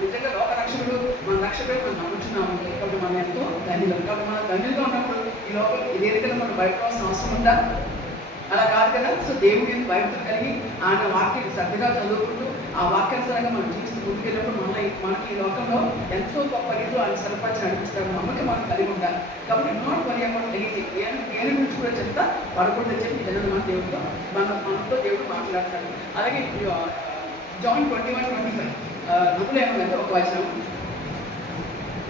నిజంగా లోక రక్షకుడు మన రక్షకుడు మనం నమ్ముతున్నాము. కాబట్టి మనం ఎంతో ధన్యులు. కాబట్టి మనం ధన్యులుగా ఉన్నప్పుడు ఈ లోపల ఇదేవిధంగా మనం బయటకోవాల్సిన అవసరం ఉందా? అలా కాదు కదా. సో దేవుడి మీద భయభక్తులు కలిగి ఆయన వాక్యం శ్రద్ధగా చదువుకుంటూ ఆ వాక్యానుసారంగా మనం జీవిస్తూ ముందుకెళ్ళినప్పుడు మనకి ఈ లోకంలో ఎంతో గొప్ప రీతిలో ఆయన సరపరిచి నడిపిస్తారు. నమ్మకం మనం కలిగి ఉండాలి. కాబట్టి నాట్ వరీ అబౌట్ ఎనీథింగ్. దేని గురించి కూడా చెప్తా పడకూడదని చెప్పి జనాలు మన దేవుడితో మనతో దేవుడు మాట్లాడతాడు. అలాగే జాన్ 21:25 అందులో ఏమన్నా ఒక వచనం,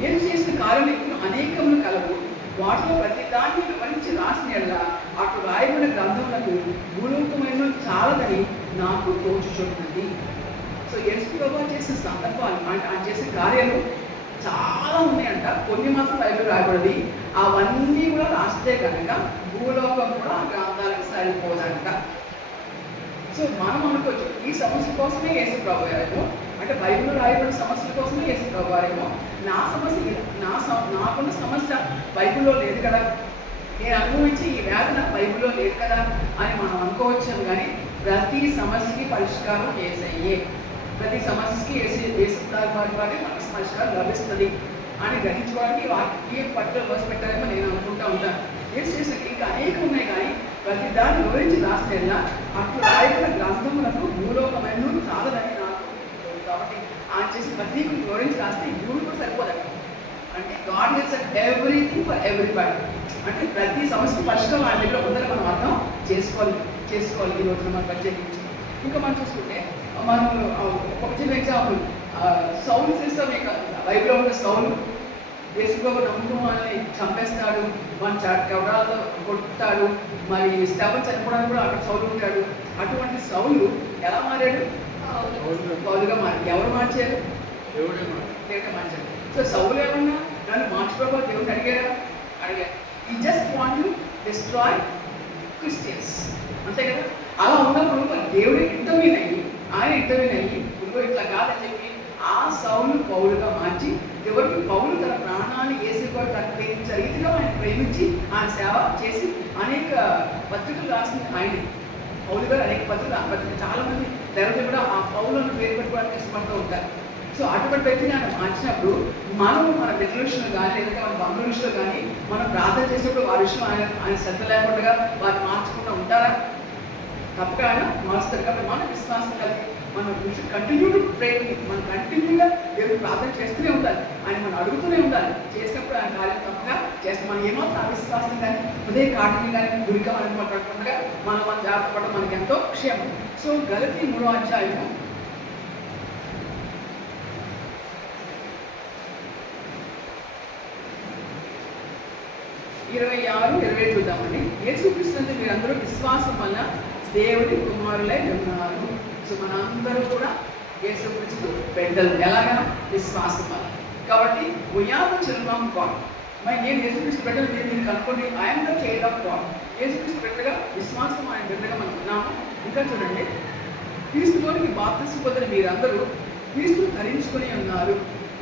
ఏం చేసిన కార్యములు అనేకములు కలవు, వాటిలో ప్రతి దాన్ని వివరించి రాసిన ఎడలా అటు రాయబడిన గ్రంథములకు భూలోకమైన చాలదని నాకు తోచుచున్నది. సో యేసు ప్రభువు చేసిన సందర్భాలు ఆయన చేసిన కార్యాలు చాలా ఉన్నాయంట. కొన్ని మాత్రం బైబిల్ రాయబడింది. అవన్నీ కూడా రాస్తే కనుక భూలోకం కూడా ఆ గ్రంథాలకు సరిపోదంట. సో మనం అనుకోవచ్చు ఈ సమస్య కోసమే యేసు ప్రభువారేమో, అంటే బైబిల్లో రాయబడిన సమస్యల కోసమే యేసు ప్రభువారేమో, నా సమస్య నాకున్న సమస్య బైబిల్లో లేదు కదా, నేను అనుభవించి ఈ వేదన బైబిల్లో లేదు కదా అని మనం అనుకోవచ్చు. కానీ ప్రతి సమస్యకి పరిష్కారం యేసయ్యే. ప్రతి సమస్యకి యేసు వారి మనకు పరిష్కారం లభిస్తుంది అని గ్రహించుకోవడానికి ఈ పట్టుదల వలస పెట్టారేమో నేను అనుకుంటూ ఉంటాను. యేసు చేసిన ఇంకా అనేకం ఉన్నాయి, కానీ ప్రతి దాన్ని వివరించి రాస్తేలా అట్లు రాయబడిన గ్రంథములకు భూలోకమైన చాలదని నాకు. కాబట్టి ఆయన చేసిన ప్రతి వివరించి రాస్తే భూమి కూడా సరిపోదండి. అంటే God gives everything for everybody. అంటే ప్రతి సమస్య పరిష్కారం ఆయన దగ్గర ఉందని మనం అర్థం చేసుకోవాలి ఈ రోజున మనం ప్రత్యేకించి. ఇంకా మనం చూసుకుంటే మనం ఒక చిన్న ఎగ్జాంపుల్, సౌలు చేస్తాం. మీకు బైబిల్లో ఉన్న సౌలు యేసుప్రభు నమ్ముకున్న వాళ్ళని చంపేస్తాడు, మన కవరాలతో కొట్టుతాడు, మరి స్టెఫన్ చనిపోవడానికి కూడా అక్కడ సౌలు ఉంటాడు. అటువంటి సౌలు ఎలా మారాడు? పౌలుగా మారాడు. ఎవరు మార్చారు? దేవుడే మార్చాడు. సో సౌలు ఏమన్నా నన్ను మార్చుకోబో దేవుడిని అడిగారు. ఈ just want to destroy Christians, అంతే కదా. అలా ఉన్నప్పుడు మరి దేవుడు ఇంటర్వ్యూన్ అయ్యి ఇంకో ఇట్లా కాదని చెప్పి ఆ సౌలు పౌలుగా మార్చి, ఎవరికి పౌలు తన ప్రాణాన్ని యేసు కూడా తను ప్రేమించే రీతిలో ఆయన ప్రేమించి ఆయన సేవ చేసి అనేక పత్రికలు రాసింది ఆయన. పౌలు గారు అనేక పత్రికలు చాలామంది తెరలు కూడా ఆ పౌలను పేరు పెట్టుకోవడానికి ఇష్టపడుతూ ఉంటారు. సో అటువంటి వ్యక్తిని ఆయన మార్చినప్పుడు మనం మన రెజల్యూషన్లు కానీ లేదంటే మన బంధువులు కానీ మనం ప్రార్థన చేసినప్పుడు వారి విషయం ఆయన శ్రద్ధ లేకుండా వారిని మార్చకుండా ఉంటారా? తప్పక ఆయన మారుస్తారు. కాబట్టి మన విశ్వాసం కలిగి మనం కంటిన్యూ టు ప్రే, మనం కంటిన్యూగా దేవుడు ప్రార్థన చేస్తూనే ఉండాలి, ఆయన మనం అడుగుతూనే ఉండాలి. చేసినప్పుడు ఆయన కార్యం తప్పగా చేస్తాం. మనం ఏమాత్రం అవిశ్వాసం కానీ ఉదయ కాటిని కానీ గురిగా మనం పట్టకుండా మనం జాగ్రత్త పడడం మనకి ఎంతో క్షేమం. సో గలతీ 3వ అధ్యాయము 26-27 చూద్దామండి. యేసుక్రీస్తు మీరందరూ విశ్వాసం వల్ల దేవుడి కుమారులై ఉన్నారు. సో మనందరూ కూడా యేసుక్రీస్తు బిడ్డలు. ఎలాగా? విశ్వాసం వల్ల. కాబట్టి we are the children of God. మరి నేను యేసుక్రీస్తు బిడ్డలు మీరు కనుక్కోండి. I'm the child of God. యేసుక్రీస్తు బిడ్డగా విశ్వాసం ఆయన బిడ్డగా మనం ఉన్నాము. ఇంకా చూడండి, క్రీస్తులోనికి బాప్తిసం పొందిన మీరందరూ క్రీస్తును ధరించుకొని ఉన్నారు.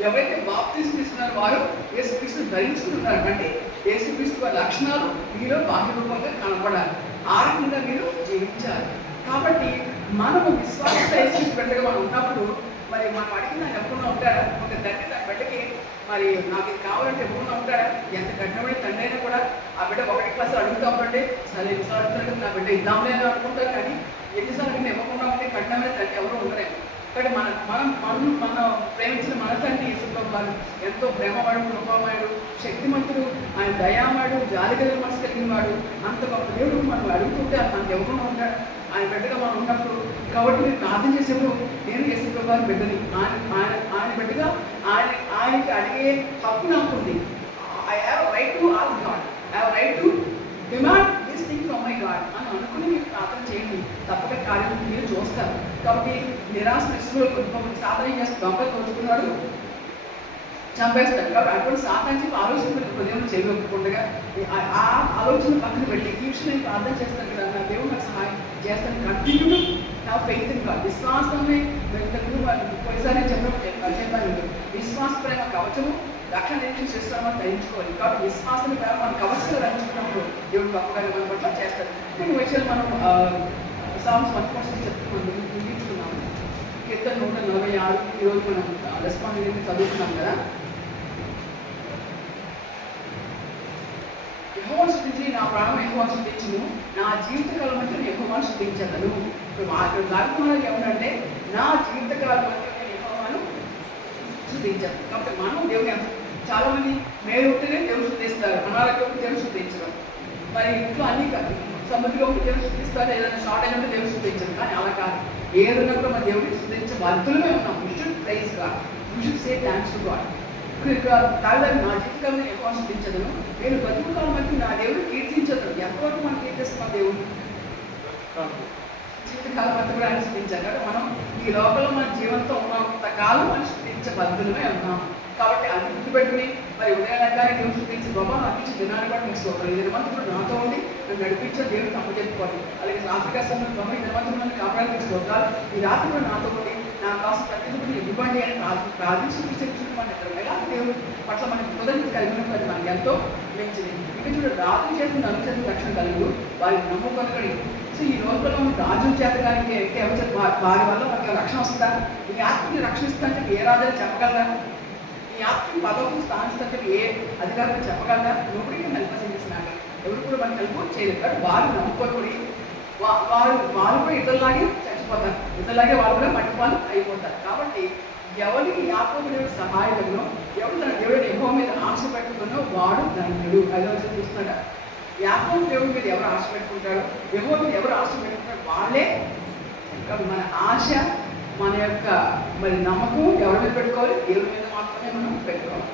ఎవరైతే బాప్తిసం తీసుకున్నారో వారు యేసుక్రీస్తును ధరించుకున్నారు. అంటే యేసుక్రీస్తు వారి లక్షణాలు మీలో బాహ్యరూపంగా కనపడాలి. ఆ రకంగా మీరు జీవించాలి. కాబట్టి మనము విశ్వాసంతో యేసుక్రీస్తు బిడ్డగా మనం ఉన్నప్పుడు మరి మనం అడిగిన ఆయన ఎప్పుడన్నా ఉంటారా? ఒక తండ్రి తన బిడ్డకి మరి నాకు ఇది కావాలంటే ఎప్పుడన్నా ఉంటారా? ఎంత కఠినమైన తండ్రి అయినా కూడా ఆ బిడ్డ 1వ క్లాస్ అడుగుతూ ఉంటే సరే ఎన్నిసార్లు అడుగుతారు నా బిడ్డ ఇద్దాంలే అని అనుకుంటారు. కానీ ఎన్నిసార్లు నేను ఇవ్వకుండా ఉంటే కఠినమైన తండ్రి ఎవరో ఉండరేమో. కానీ మనం ప్రేమించిన మన తండ్రి యేసుప్రభువు వారు ఎంతో ప్రేమవాడు, కృపామయుడు, శక్తిమంతుడు, ఆయన దయామయుడు, జాలిగల మనసు కలిగిన వాడు. అంత గొప్ప దేవుడు మనం అడుగుతుంటే మనకు ఎవరు ఉంటాడు? ఆయన బిడ్డగా మనం ఉన్నప్పుడు. కాబట్టి మీరు ప్రార్థన చేసేప్పుడు నేను యేసుప్రభువు వారి బిడ్డని, ఆయన బిడ్డగా ఆయనకి అడిగే హక్కు నాకు ఉంది. I have right to ask God, I have right to demand this thing from my God అని అనుకుని మీరు ప్రార్థన చేయండి. తప్పక కార్యం మీరు చూస్తారు. కాబట్టి నిరాశ నిస్సులు సాధన చేస్తే దొంగలు తోచుకున్నాడు, చంపేస్తాడు. కాబట్టి అటువంటి సాధన చెప్పి ఆలోచన హృదయం చేయకుండా ఆ ఆలోచన పక్కన పెట్టి ఈ విషయం నేను ప్రార్థన చేస్తాను కదా, నా దేవుడు నాకు సహాయం చేస్తాను. కంటిన్యూ నా ఫెయిత్ ఇన్ గాడ్. విశ్వాసమే పోయిసారి చెప్పాను, విశ్వాస ప్రేమ కవచము రక్షణ నిరీక్షణ చేస్తామని ధరించుకోవాలి. కాబట్టి విశ్వాసం మన కవచంగా ధరించుకున్నప్పుడు దేవుడు గొప్పగా మన పట్ల చేస్తాడు. కొన్ని విషయాలు మనం సాంగ్స్ 1 చెప్తున్నాం, ముగించుకున్నాము. కీర్తన 146 ఈరోజు మనం రెస్పాండ్ చదువుతున్నాం కదా. యెహోవాను స్తుతించి నా ప్రాణం యెహోవాను స్తుతించును, నా జీవితకాలం అంటే నేను యెహోవాను స్తుతించగలను. ఇప్పుడు దారుణాలు ఏమిటంటే నా జీవితకాలం అంటే నేను యెహోవాను స్తుతించాను. కాబట్టి మనం దేవుని చాలా మంది మేలు ఉంటేనే దేవుడు స్తుతిస్తారు, అనారోగ్యం దేవుడు స్తుతించడం. మరి ఇంట్లో అన్ని సమృద్ధిలో దేవుడు స్తుతిస్తారు, ఏదైనా షార్ట్ అయినట్టు దేవుడు స్తుతించడం. కానీ అలా కాదు, ఏదన్నప్పుడు మన దేవుడిని స్తుతించే బాధ్యతలమే ఉన్నాం. You should praise God, you should say thanks to God. తాళ్ళని నా జీవితకాలను ఎక్కువ స్తుతించదను, నేను బతుకు కాలం బట్టి నా దేవుడు కీర్తించదు. ఎంతవరకు మనం కీర్తిస్తున్నాం దేవుడు? జీవితకాలం బట్టి కూడా ఆయన స్తుతించాలి. కాబట్టి మనం ఈ లోకంలో మన జీవంతో ఉన్నంత కాలం మనం స్తుతించే బతుకులమే ఉన్నాం. కాబట్టి అది గుర్తుపెట్టుకుని మరి ఉదయాలంగానే దేవుడు స్తుతించి బాబా అందించి దినాన్ని బట్టి మీకు స్తోత్రం. ఈ దినవంతుడు నాతో ఉండి నన్ను నడిపించే దేవుడు అప్పచెప్పుకోవాలి. అలాగే రాత్రి కష్టంలో బాబా ఈ దినవంతుడు నన్ను కాపాడానికి స్తోత్రాలు. ఈ రాత్రి కూడా నాతో ఉండి నా కాసు ప్రతిదీ ఇవ్వండి అని ప్రార్థించి చెప్పుకుంటున్నాను. ఎలా దేవుడు పట్ల మనకి కృతజ్ఞత కలిగినప్పుడు అది మనకి ఎంతో మంచిది. ఇంకా చూడ రాజు చేసిన అనుచరుల రక్షణ కలుగు వారికి నమ్ముకొనకడి. సో ఈ రోజుల్లో రాజుల చేత కానీ వారి వల్ల మనకి రక్షణ వస్తుందా? ఈ ఆత్మని రక్షిస్తుంటే ఏ రాజు చెప్పగలరా? ఈ ఆత్మని పదవుకు స్థానిస్తుంటే ఏ అధికారులు చెప్పగలరా? నోబడి నలిపేసినాక ఎవరు కూడా మనకి హెల్ప్ చేయలేదు. కానీ వారు నమ్ముకొని వారు కూడా ఇతరులాగే చచ్చిపోతారు, ఇతరులాగే వాళ్ళు కూడా మట్టిపాలు అయిపోతారు. కాబట్టి ఎవరికి యాకోబు దేవుడు సహాయకులను, ఎవరు తన దేవుడు యెహోవా మీద ఆశ పెట్టుకున్నో వాడు ధన్యుడు. 5వ వచనం చూస్తున్నాడా? యాకోబు దేవుడి మీద ఎవరు ఆశ పెట్టుకుంటాడో, యెహోవా మీద ఎవరు ఆశ పెట్టుకుంటారో వాళ్ళే. మన ఆశ, మన యొక్క మరి నమ్మకం ఎవరి మీద పెట్టుకోవాలి? దేవుడి మీద మాత్రమే మనం పెట్టుకోవాలి.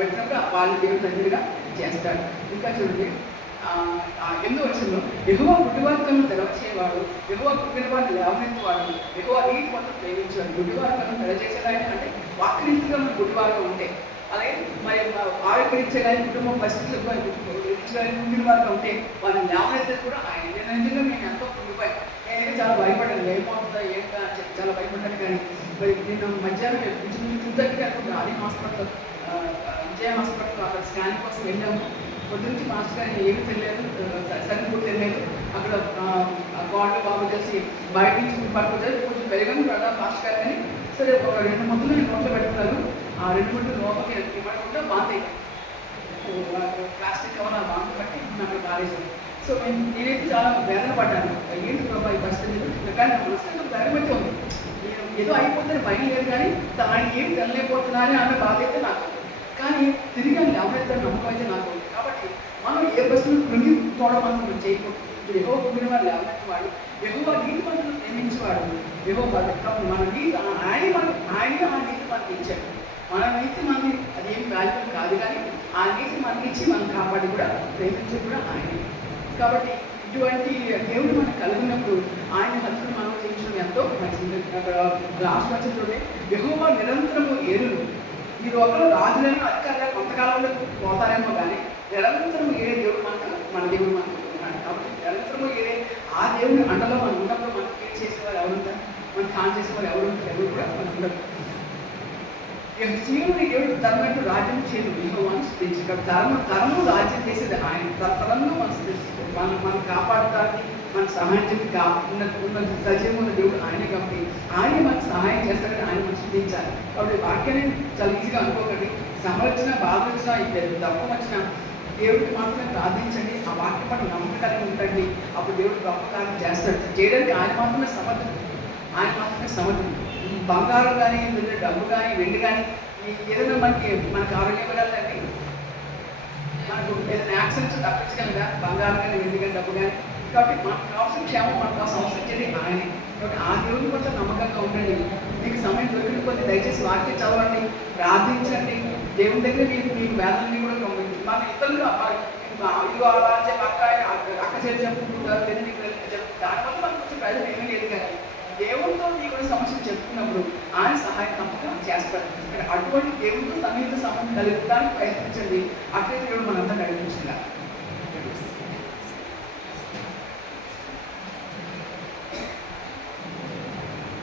పెట్టినప్పుడు వాళ్ళు దేవుడు ధన్యుడిగా చేస్తాడు. ఇంకా చూడండి 8వ వచనంలో యెహోవా గుడ్డివార్తలను తెరవచేవాడు, యెహోవా కుంగిన వారిని లేవనెత్తువాడు, యెహోవా నీటి మొత్తం ప్రేమించాడు. గుడ్డివార్తలను తెరచేసేదాన్ని అంటే వాక్యరీతిగా మనం గుడ్డివారుగా ఉంటే, అలాగే మరి ఆరోగ్యరీత్యా కానీ కుటుంబం పరిస్థితులు కుంగిన వారుగా ఉంటే వారిని లేవనెత్తేది కూడా ఆయన. నిజంగా మేము ఎంతో కుంగిపోయాం. నేనైతే చాలా భయపడ్డాను, ఏమవుతుందా ఏంటా అని చెప్పి చాలా భయపడ్డాను. కానీ మరి నేను మధ్యాహ్నం చూద్దరికి అనుకుంటున్నాను అది హాస్పిటల్, విజయ హాస్పిటల్ అక్కడ స్కానింగ్ కోసం వెళ్ళాము. పొద్దునుంచి మాస్టర్ గారిని ఏమి తెలియదు, సరిపూర్ తెలియదు. అక్కడ గోడలు బాబు చేసి బయట నుంచి పట్టుకొచ్చారు. కొంచెం పెరగని కదా మాస్టర్ గారు. కానీ సరే ఒక 2 ముద్దలు నేను నోట్లో పెట్టుకున్నారు. ఆ 2 ముద్దలు లోపలికి ఇవ్వకుండా బాగుంది, ప్లాస్టిక్ కవర్ ఆ బాంబు బట్టి నాకు పారేసాను. సో నేనైతే చాలా వేదన పడ్డాను, ఏంటి బాబా ఈ పరిస్థితి. కానీ మనసులో ధైర్యం ఉంది, ఏదో అయిపోతుంది భయం లేదు. కానీ ఆయన ఏం తెల్లలేకపోతున్నారని అన్న బాధ అయితే నాకు. కానీ తిరిగి ఆయన ఎవరైతే నమ్మకం అయితే నాకు ఉంది. కాబట్టి మనం ఏ బస్సును కృంగిపోవడం మనం చేయకూడదు. ఇప్పుడు యెహోవా కుంగిన వారు లేవనెత్తేవాడు, యెహోవా నీతి మంతులను ప్రేమించేవాడు. యెహోవా మన నీతి ఆయన ఆ నీతి మనకి ఇచ్చాడు. మన నీతి మనకి అదేం వాల్యుబుల్ కాదు, కానీ ఆ నీతి మనకి ఇచ్చి మనం కాపాడి కూడా ప్రేమించి కూడా ఆయన. కాబట్టి ఇటువంటి దేవుడు మనకు కలిగినప్పుడు ఆయన హక్కును మనం చేయించడం ఎంతో మంచిది. అక్కడ లాస్ట్ వచ్చి చూడండి, యెహోవా నిరంతరము ఏలును. ఈ లోకంలో రాజులను అధికారులు కొంతకాలంలో పోతారేమో కానీ నిరంతరం ఏడే దేవుడు మన దేవుడు మనకు ఉన్నాడు. కాబట్టి నిరంతరము ఏడే ఆ దేవుని అండలో మనం ఉన్నప్పుడు మనకి ఏం చేసేవారు ఎవరుంటారు, మనకి కాన్ చేసేవారు ఎవరుంటారు, ఎవరు కూడా మనకు ఉండదు. సీనుని దేవుడు తనట్టు రాజ్యం చేయదు, యెహోవాను స్తుతించు. తరము రాజ్యం చేసేది ఆయన, తరంలో మనం స్తుతిస్తాం. మనం కాపాడటానికి మనకు సహాయం చేసి ఉన్న సజీవమైన దేవుడు ఆయనే. కాబట్టి ఆయనే మనకు సహాయం చేస్తాడని ఆయన మనం స్తుతించాలి. కాబట్టి వాక్యాన్ని చాలా ఈజీగా అనుకోకండి. శ్రమ వచ్చినా, బాధ వచ్చినా, తప్పం వచ్చినా దేవుడికి మాత్రమే ప్రార్థించండి. ఆ వాక్యం పట్ల నమ్మకం కలిగి ఉండండి. అప్పుడు దేవుడు గొప్ప కార్యం చేస్తాడు. చేయడానికి ఆయన మాత్రమే సమర్థుడు, ఆయన మాత్రమే సమర్థుడు. బంగారం కానీ, డబ్బు కానీ, వెండి కానీ, ఏదైనా మనకి ఆరోగ్యం వెళ్ళాలండి, మనకు ఏదైనా యాక్సిడెంట్స్ తప్పించగలగా బంగారం కానీ, వెండి కానీ, డబ్బు కానీ. కాబట్టి మనకు కావాల్సిన క్షేమం మనకు కావాల్సిన అవసరం ఇచ్చేది ఆయనే. కాబట్టి ఆ దేవుని పట్ల నమ్మకంగా ఉండండి. మీకు సమయం దొరికిపోతే దయచేసి వాక్యం చదవండి, ప్రార్థించండి. దేవుని దగ్గర మీకు వేదనని కూడా మన ఇతరులు ఇదిగో అలా అని చెప్పి అక్క చేసి చెప్పుకుంటారు, లేదా మీకు దానివల్ల మనకు కొంచెం ప్రయోజనం ఏమీ లేదు. కానీ దేవుడితో మీకు సమస్యలు చెప్పుకున్నప్పుడు ఆయన సహాయం తప్పక చేస్తారు. అటువంటి దేవుడితో సన్నిహిత సంబంధం కలుగుతానికి ప్రయత్నించండి. అట్లే దేవుడు మనంతా నడిపి